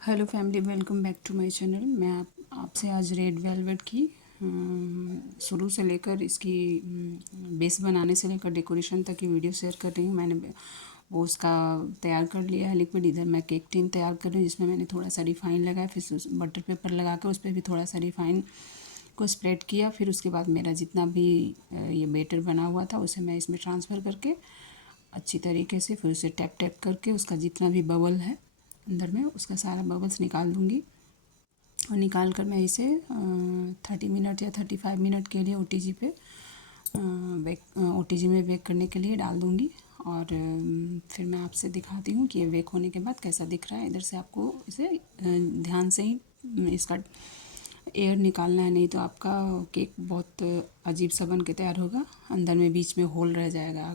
Hello family, welcome back to my channel. मैं आपसे आज रेड वेलवेट की शुरू से लेकर इसकी बेस बनाने से लेकर डेकोरेशन तक की वीडियो शेयर कर रही हूँ। मैंने वो उसका तैयार कर लिया है लिक्विड। इधर मैं केक टिन तैयार कर रही हूँ जिसमें मैंने थोड़ा सा रिफाइन लगाया, फिर बटर पेपर लगा कर उस पर भी थोड़ा सा रिफाइन को स्प्रेड किया। फिर उसके बाद मेरा जितना भी ये बेटर बना हुआ था उसे मैं इसमें ट्रांसफ़र करके अच्छी तरीके से फिर उसे टैप टैप करके उसका जितना भी बबल है अंदर में उसका सारा बबल्स निकाल दूँगी। और निकाल कर मैं इसे 30 मिनट या 35 मिनट के लिए OTG पे OTG में बेक करने के लिए डाल दूँगी। और फिर मैं आपसे दिखाती हूँ कि ये बेक होने के बाद कैसा दिख रहा है। इधर से आपको इसे ध्यान से ही इसका एयर निकालना है, नहीं तो आपका केक बहुत अजीब सा बन के तैयार होगा, अंदर में बीच में होल रह जाएगा।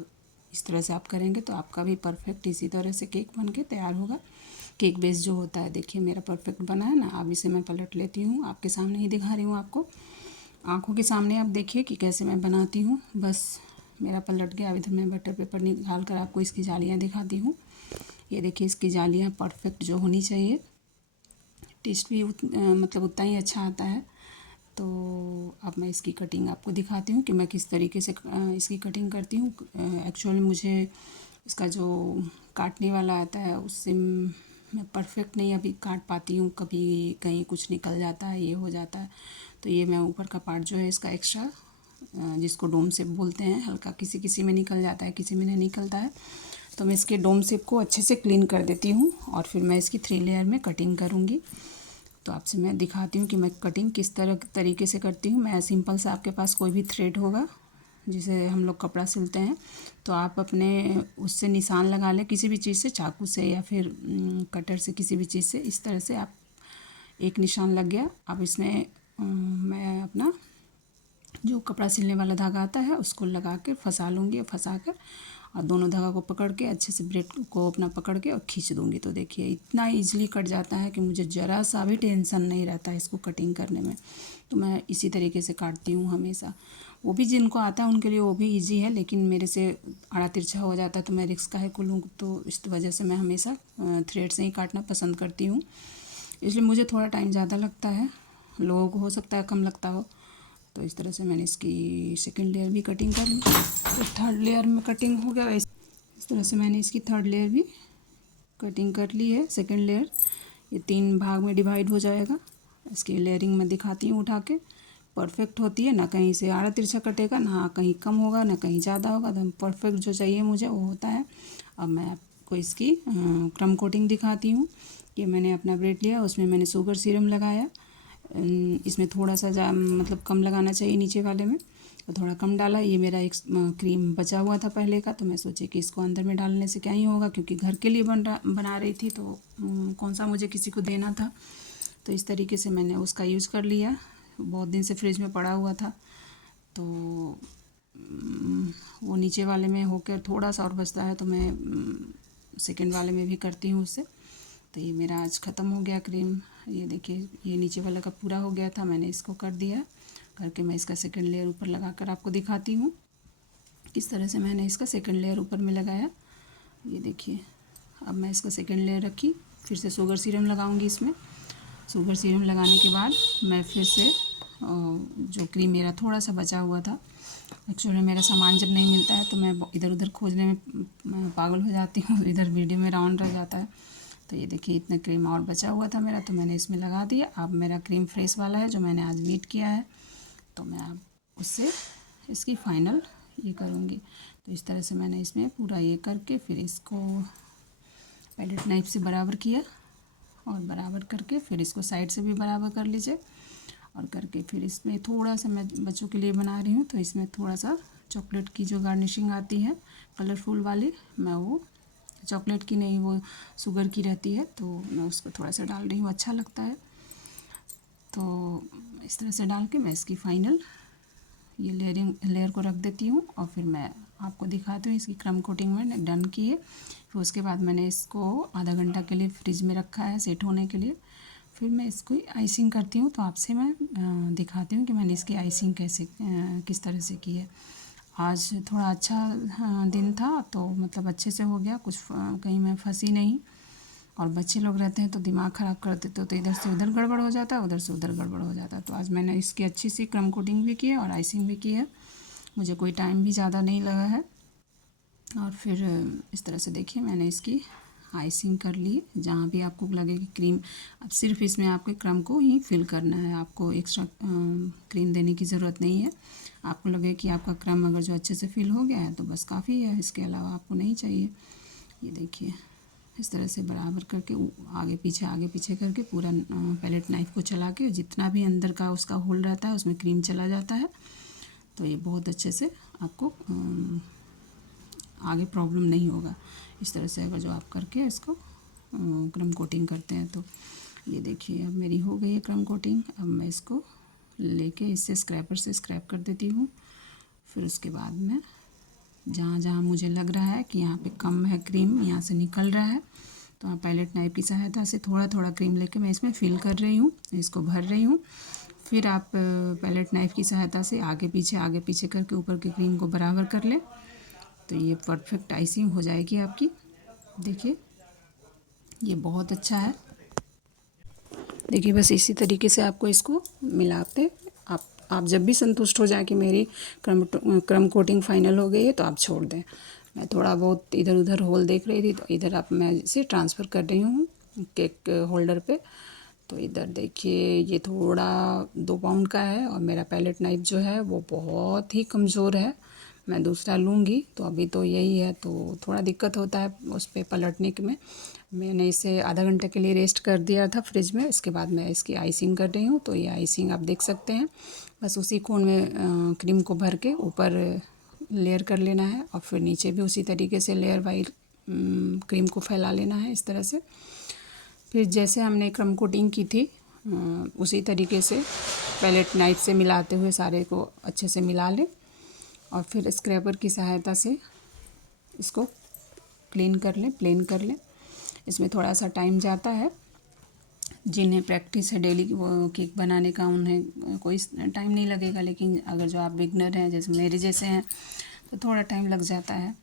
इस तरह से आप करेंगे तो आपका भी परफेक्ट इसी तरह से केक बन के तैयार होगा। केक बेस जो होता है, देखिए मेरा परफेक्ट बना है ना। अब इसे मैं पलट लेती हूँ, आपके सामने ही दिखा रही हूँ आपको, आंखों के सामने आप देखिए कि कैसे मैं बनाती हूँ। बस मेरा पलट गया। अब इधर मैं बटर पेपर निकाल कर आपको इसकी जालियाँ दिखाती हूँ। ये देखिए इसकी जालियाँ परफेक्ट जो होनी चाहिए, टेस्ट भी मतलब उतना ही अच्छा आता है। तो अब मैं इसकी कटिंग आपको दिखाती हूँ कि मैं किस तरीके से इसकी कटिंग करती हूँ। एक्चुअली मुझे इसका जो काटने वाला आता है उससे मैं परफेक्ट नहीं अभी काट पाती हूँ, कभी कहीं कुछ निकल जाता है, ये हो जाता है। तो ये मैं ऊपर का पार्ट जो है इसका एक्स्ट्रा, जिसको डोम शेप बोलते हैं, हल्का किसी किसी में निकल जाता है, किसी में नहीं निकलता है, तो मैं इसके डोम शेप को अच्छे से क्लीन कर देती हूँ। और फिर मैं इसकी 3 लेयर में कटिंग करूँगी। तो आपसे मैं दिखाती हूँ कि मैं कटिंग किस तरीके से करती हूँ। मैं सिंपल सा, आपके पास कोई भी थ्रेड होगा जिसे हम लोग कपड़ा सिलते हैं, तो आप अपने उससे निशान लगा लें, किसी भी चीज़ से, चाकू से या फिर कटर से, किसी भी चीज़ से। इस तरह से आप एक निशान लग गया। अब इसमें मैं अपना जो कपड़ा सिलने वाला धागा आता है उसको लगा कर फंसा लूँगी, फंसा कर और दोनों धागा को पकड़ के अच्छे से ब्रेड को अपना पकड़ के और खींच दूँगी। तो देखिए इतना इजीली कट जाता है कि मुझे ज़रा सा भी टेंशन नहीं रहता है इसको कटिंग करने में। तो मैं इसी तरीके से काटती हूँ हमेशा। वो भी जिनको आता है उनके लिए वो भी ईजी है, लेकिन मेरे से आड़ा तिरछा हो जाता है तो मैं रिस्क काहे को लूँ। तो इस वजह से मैं हमेशा थ्रेड से ही काटना पसंद करती हूँ, इसलिए मुझे थोड़ा टाइम ज़्यादा लगता है, लोगों को हो सकता है कम लगता हो। तो इस तरह से मैंने इसकी सेकंड लेयर भी कटिंग कर ली। तो थर्ड लेयर में कटिंग हो गया। इस तरह से मैंने इसकी थर्ड लेयर भी कटिंग कर ली है। सेकंड लेयर ये 3 भाग में डिवाइड हो जाएगा। इसकी लेयरिंग मैं दिखाती हूँ उठा के, परफेक्ट होती है ना, कहीं से आड़ा तिरछा कटेगा ना, कहीं कम होगा ना कहीं ज़्यादा होगा, तो परफेक्ट जो चाहिए मुझे वो होता है। अब मैं आपको इसकी क्रम कोटिंग दिखाती हूँ। ये मैंने अपना ब्रेड लिया, उसमें मैंने शुगर सीरम लगाया। इसमें थोड़ा सा मतलब कम लगाना चाहिए नीचे वाले में, तो थोड़ा कम डाला। ये मेरा एक क्रीम बचा हुआ था पहले का, तो मैं सोची कि इसको अंदर में डालने से क्या ही होगा, क्योंकि घर के लिए बना रही थी, तो कौन सा मुझे किसी को देना था। तो इस तरीके से मैंने उसका यूज़ कर लिया। बहुत दिन से फ्रिज में पड़ा हुआ था, तो वो नीचे वाले में होकर थोड़ा सा और बचता है तो मैं सेकंड वाले में भी करती हूँ उससे। तो ये मेरा आज ख़त्म हो गया क्रीम। ये देखिए ये नीचे वाला का पूरा हो गया था, मैंने इसको कर दिया करके। मैं इसका सेकंड लेयर ऊपर लगा कर आपको दिखाती हूँ किस तरह से मैंने इसका सेकंड लेयर ऊपर में लगाया। ये देखिए अब मैं इसका सेकंड लेयर रखी, फिर से शुगर सीरम लगाऊंगी इसमें। शुगर सीरम लगाने के बाद मैं फिर से जो क्रीम मेरा थोड़ा सा बचा हुआ था, एक्चुअली मेरा सामान जब नहीं मिलता है तो मैं इधर उधर खोजने में पागल हो जाती हूँ, इधर वीडियो में राउंड रह जाता है। तो ये देखिए इतना क्रीम और बचा हुआ था मेरा, तो मैंने इसमें लगा दिया। अब मेरा क्रीम फ्रेश वाला है जो मैंने आज बीट किया है, तो मैं अब उससे इसकी फ़ाइनल ये करूँगी। तो इस तरह से मैंने इसमें पूरा ये करके फिर इसको पैलेट नाइफ से बराबर किया, और बराबर करके फिर इसको साइड से भी बराबर कर लीजिए। और करके फिर इसमें थोड़ा सा, मैं बच्चों के लिए बना रही हूँ तो इसमें थोड़ा सा चॉकलेट की जो गार्निशिंग आती है कलरफुल वाली, मैं वो चॉकलेट की नहीं, वो शुगर की रहती है, तो मैं उसको थोड़ा सा डाल रही हूँ, अच्छा लगता है। तो इस तरह से डाल के मैं इसकी फ़ाइनल ये लेयर को रख देती हूँ। और फिर मैं आपको दिखाती हूँ इसकी क्रम कोटिंग मैंने डन की है। फिर उसके बाद मैंने इसको आधा घंटा के लिए फ्रिज में रखा है सेट होने के लिए। फिर मैं इसको आइसिंग करती हूँ, तो आपसे मैं दिखाती हूँ कि मैंने इसकी आइसिंग कैसे किस तरह से की है। आज थोड़ा अच्छा दिन था, तो मतलब अच्छे से हो गया, कुछ कहीं मैं फंसी नहीं। और बच्चे लोग रहते हैं तो दिमाग ख़राब कर देते हो, तो इधर से उधर गड़बड़ हो जाता है, उधर से उधर गड़बड़ हो जाता है। तो आज मैंने इसकी अच्छी सी क्रम कोटिंग भी की है और आइसिंग भी की है। मुझे कोई टाइम भी ज़्यादा नहीं लगा है। और फिर इस तरह से देखिए मैंने इसकी आइसिंग कर ली है। जहाँ भी आपको लगे कि क्रीम, अब सिर्फ इसमें आपके क्रम को ही फिल करना है, आपको एक्स्ट्रा क्रीम देने की ज़रूरत नहीं है। आपको लगे कि आपका क्रम अगर जो अच्छे से फिल हो गया है तो बस काफ़ी है, इसके अलावा आपको नहीं चाहिए। ये देखिए इस तरह से बराबर करके आगे पीछे करके पूरा पैलेट नाइफ को चला के जितना भी अंदर का उसका होल रहता है उसमें क्रीम चला जाता है। तो ये बहुत अच्छे से आपको आगे प्रॉब्लम नहीं होगा। इस तरह से अगर जो आप करके इसको क्रम कोटिंग करते हैं तो ये देखिए अब मेरी हो गई है क्रम कोटिंग। अब मैं इसको लेके इससे स्क्रैपर से स्क्रैप कर देती हूँ। फिर उसके बाद में जहाँ जहाँ मुझे लग रहा है कि यहाँ पे कम है, क्रीम यहाँ से निकल रहा है, तो मैं पैलेट नाइफ की सहायता से थोड़ा थोड़ा क्रीम लेके मैं इसमें फिल कर रही हूँ, इसको भर रही हूँ। फिर आप पैलेट नाइफ की सहायता से आगे पीछे करके ऊपर की क्रीम को बराबर कर लें, तो ये परफेक्ट आइसिंग हो जाएगी आपकी। देखिए ये बहुत अच्छा है। देखिए बस इसी तरीके से आपको इसको मिलाते आप जब भी संतुष्ट हो जाए कि मेरी क्रम कोटिंग फाइनल हो गई है तो आप छोड़ दें। मैं थोड़ा बहुत इधर उधर होल देख रही थी, तो इधर आप मैं इसे ट्रांसफ़र कर रही हूँ केक होल्डर पे। तो इधर देखिए ये थोड़ा 2 पाउंड का है और मेरा पैलेट नाइफ जो है वो बहुत ही कमज़ोर है। मैं दूसरा लूँगी, तो अभी तो यही है तो थोड़ा दिक्कत होता है उस पर पलटने के में। मैंने इसे आधा घंटे के लिए रेस्ट कर दिया था फ्रिज में। इसके बाद मैं इसकी आइसिंग कर रही हूँ। तो ये आइसिंग आप देख सकते हैं, बस उसी कोन में क्रीम को भर के ऊपर लेयर कर लेना है और फिर नीचे भी उसी तरीके से लेयर बाई क्रीम को फैला लेना है इस तरह से। फिर जैसे हमने क्रम कोटिंग की थी उसी तरीके से पैलेट नाइफ से मिलाते हुए सारे को अच्छे से मिला लें और फिर स्क्रैपर की सहायता से इसको प्लेन कर लें। इसमें थोड़ा सा टाइम जाता है। जिन्हें प्रैक्टिस है डेली वो केक बनाने का उन्हें कोई टाइम नहीं लगेगा, लेकिन अगर जो आप बिगनर हैं जैसे मेरे जैसे हैं तो थोड़ा टाइम लग जाता है।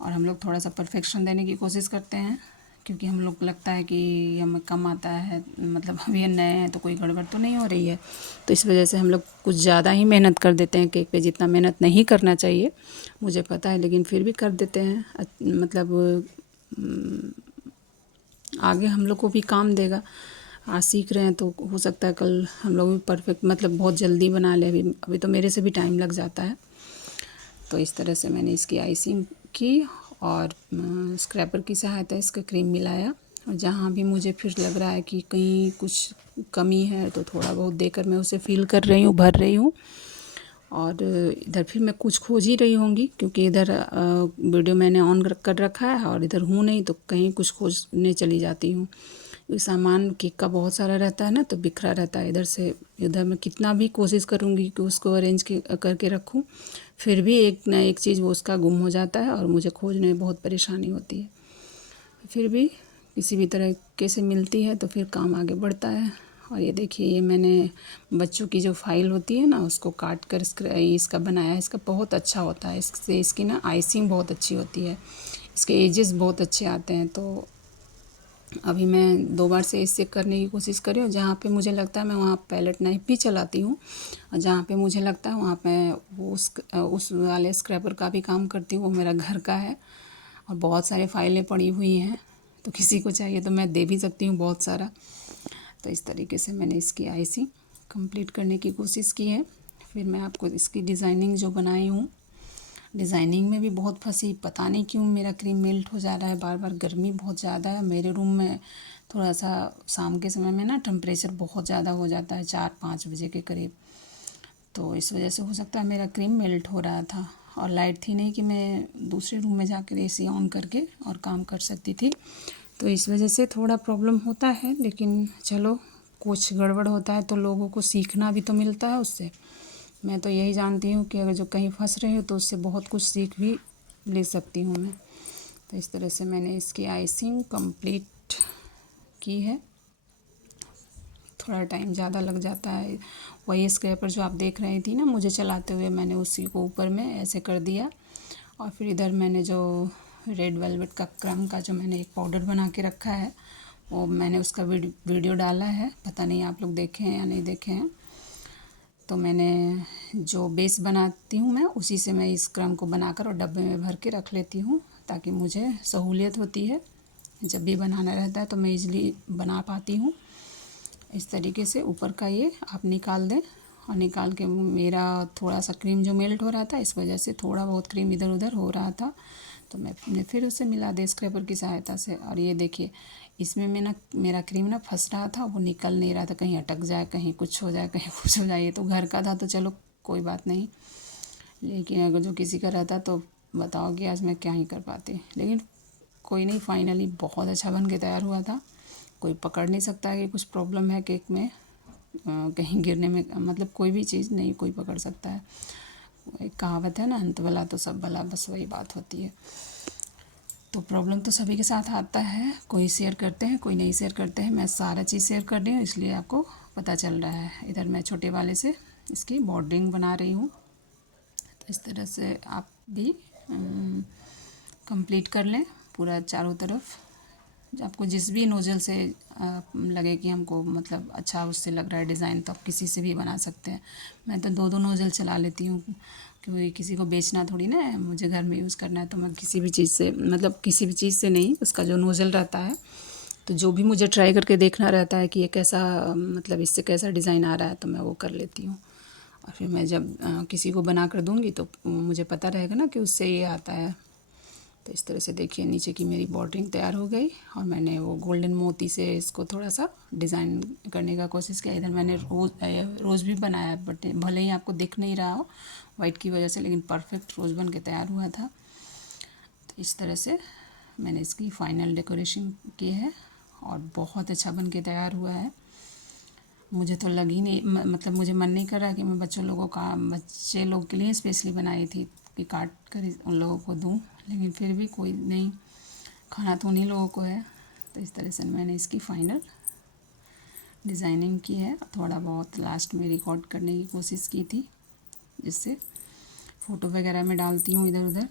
और हम लोग थोड़ा सा परफेक्शन देने की कोशिश करते हैं, क्योंकि हम लोग को लगता है कि हमें कम आता है, मतलब हम ये नए हैं तो कोई गड़बड़ तो नहीं हो रही है। तो इस वजह से हम लोग कुछ ज़्यादा ही मेहनत कर देते हैं केक पे, जितना मेहनत नहीं करना चाहिए मुझे पता है, लेकिन फिर भी कर देते हैं। मतलब आगे हम लोग को भी काम देगा। आज सीख रहे हैं तो हो सकता है कल हम लोग भी परफेक्ट मतलब बहुत जल्दी बना लें। अभी तो मेरे से भी टाइम लग जाता है। तो इस तरह से मैंने इसकी आइसिंग की और स्क्रैपर की सहायता इसका क्रीम मिलाया। और जहाँ भी मुझे फिर लग रहा है कि कहीं कुछ कमी है तो थोड़ा बहुत देकर मैं उसे फिल कर रही हूँ, भर रही हूँ। और इधर फिर मैं कुछ खोज ही रही होंगी, क्योंकि इधर वीडियो मैंने ऑन कर रखा है और इधर हूँ नहीं, तो कहीं कुछ खोजने चली जाती हूँ। सामान केक का बहुत सारा रहता है ना, तो बिखरा रहता है इधर से उधर। मैं कितना भी कोशिश करूँगी कि उसको अरेंज करके रखूँ, फिर भी एक ना एक चीज़ वो उसका गुम हो जाता है और मुझे खोजने में बहुत परेशानी होती है। फिर भी किसी भी तरीके से मिलती है तो फिर काम आगे बढ़ता है। और ये देखिए ये मैंने बच्चों की जो फाइल होती है ना उसको काट कर इसका बनाया है। इसका बहुत अच्छा होता है, इससे इसकी ना आइसिंग बहुत अच्छी होती है, इसके एजेस बहुत अच्छे आते हैं। तो अभी मैं 2 बार से इससे करने की कोशिश कर रही हूँ। जहाँ पे मुझे लगता है मैं वहाँ पैलेट नाइफ भी चलाती हूँ, और जहाँ पे मुझे लगता है वहाँ पे वो उस वाले स्क्रैपर का भी काम करती हूँ। वो मेरा घर का है और बहुत सारे फाइलें पड़ी हुई हैं, तो किसी को चाहिए तो मैं दे भी सकती हूँ बहुत सारा। तो इस तरीके से मैंने इसकी आइसिंग कंप्लीट करने की कोशिश की है। फिर मैं आपको इसकी डिज़ाइनिंग जो बनाई हूँ, डिज़ाइनिंग में भी बहुत फंसी। पता नहीं क्यों मेरा क्रीम मेल्ट हो जा रहा है बार बार। गर्मी बहुत ज़्यादा है मेरे रूम में, थोड़ा सा शाम के समय में ना टेम्परेचर बहुत ज़्यादा हो जाता है 4-5 बजे के करीब। तो इस वजह से हो सकता है मेरा क्रीम मेल्ट हो रहा था। और लाइट थी नहीं कि मैं दूसरे रूम में जाकर एसी ऑन करके और काम कर सकती थी। तो इस वजह से थोड़ा प्रॉब्लम होता है, लेकिन चलो कुछ गड़बड़ होता है तो लोगों को सीखना भी तो मिलता है उससे। मैं तो यही जानती हूँ कि अगर जो कहीं फंस रही हो तो उससे बहुत कुछ सीख भी ले सकती हूँ मैं। तो इस तरह से मैंने इसकी आइसिंग कंप्लीट की है। थोड़ा टाइम ज़्यादा लग जाता है। वही स्क्रैपर जो आप देख रही थी ना मुझे चलाते हुए, मैंने उसी को ऊपर में ऐसे कर दिया और फिर इधर मैंने जो रेड वेलवेट का क्रम का जो मैंने एक पाउडर बना के रखा है, वो मैंने उसका वीडियो डाला है, पता नहीं आप लोग देखे हैं या नहीं देखे हैं। तो मैंने जो बेस बनाती हूँ मैं, उसी से मैं इस क्रम को बनाकर और डब्बे में भर के रख लेती हूँ, ताकि मुझे सहूलियत होती है, जब भी बनाना रहता है तो मैं इजली बना पाती हूँ। इस तरीके से ऊपर का ये आप निकाल दें, और निकाल के मेरा थोड़ा सा क्रीम जो मेल्ट हो रहा था, इस वजह से थोड़ा बहुत क्रीम इधर उधर हो रहा था, तो मैंने फिर उसे मिला दे स्क्रैपर की सहायता से। और ये देखिए, इसमें मेरा क्रीम ना फंस रहा था, वो निकल नहीं रहा था, कहीं अटक जाए, कहीं कुछ हो जाए, कहीं कुछ हो जाए। ये तो घर का था तो चलो कोई बात नहीं, लेकिन अगर जो किसी का रहता तो बताओ कि आज मैं क्या ही कर पाती। लेकिन कोई नहीं, फाइनली बहुत अच्छा बन के तैयार हुआ था। कोई पकड़ नहीं सकता कि कुछ प्रॉब्लम है केक में, कहीं गिरने में, मतलब कोई भी चीज़ नहीं कोई पकड़ सकता है। एक कहावत है ना, अंत भला तो सब भला, बस वही बात होती है। तो प्रॉब्लम तो सभी के साथ आता है, कोई शेयर करते हैं, कोई नहीं शेयर करते हैं। मैं सारा चीज़ शेयर कर रही हूँ, इसलिए आपको पता चल रहा है। इधर मैं छोटे वाले से इसकी बॉर्डरिंग बना रही हूँ, तो इस तरह से आप भी कंप्लीट कर लें पूरा चारों तरफ। आपको जिस भी नोज़ल से लगे कि हमको मतलब अच्छा उससे लग रहा है डिज़ाइन, तो आप किसी से भी बना सकते हैं। मैं तो दो दो नोज़ल चला लेती हूँ, क्योंकि किसी को बेचना थोड़ी ना है, मुझे घर में यूज़ करना है, तो मैं किसी भी चीज़ से, मतलब किसी भी चीज़ से नहीं, उसका जो नोज़ल रहता है, तो जो भी मुझे ट्राई करके देखना रहता है कि ये कैसा, मतलब इससे कैसा डिज़ाइन आ रहा है, तो मैं वो कर लेती हूँ। और फिर मैं जब किसी को बना कर दूँगी तो मुझे पता रहेगा ना कि उससे ये आता है। तो इस तरह से देखिए, नीचे की मेरी बॉर्डरिंग तैयार हो गई, और मैंने वो गोल्डन मोती से इसको थोड़ा सा डिज़ाइन करने का कोशिश किया। इधर मैंने रोज़ भी बनाया, बट भले ही आपको दिख नहीं रहा हो वाइट की वजह से, लेकिन परफेक्ट रोज़ बन के तैयार हुआ था। तो इस तरह से मैंने इसकी फ़ाइनल डेकोरेशन की है, और बहुत अच्छा बन के तैयार हुआ है। मुझे तो लग ही नहीं, मतलब मुझे मन नहीं कर रहा कि मैं बच्चे लोगों के लिए स्पेशली बनाई थी कि काट कर उन लोगों को दूं, लेकिन फिर भी कोई नहीं, खाना तो उन्हीं लोगों को है। तो इस तरह से मैंने इसकी फ़ाइनल डिज़ाइनिंग की है। थोड़ा बहुत लास्ट में रिकॉर्ड करने की कोशिश की थी, जिससे फ़ोटो वगैरह में डालती हूँ इधर उधर,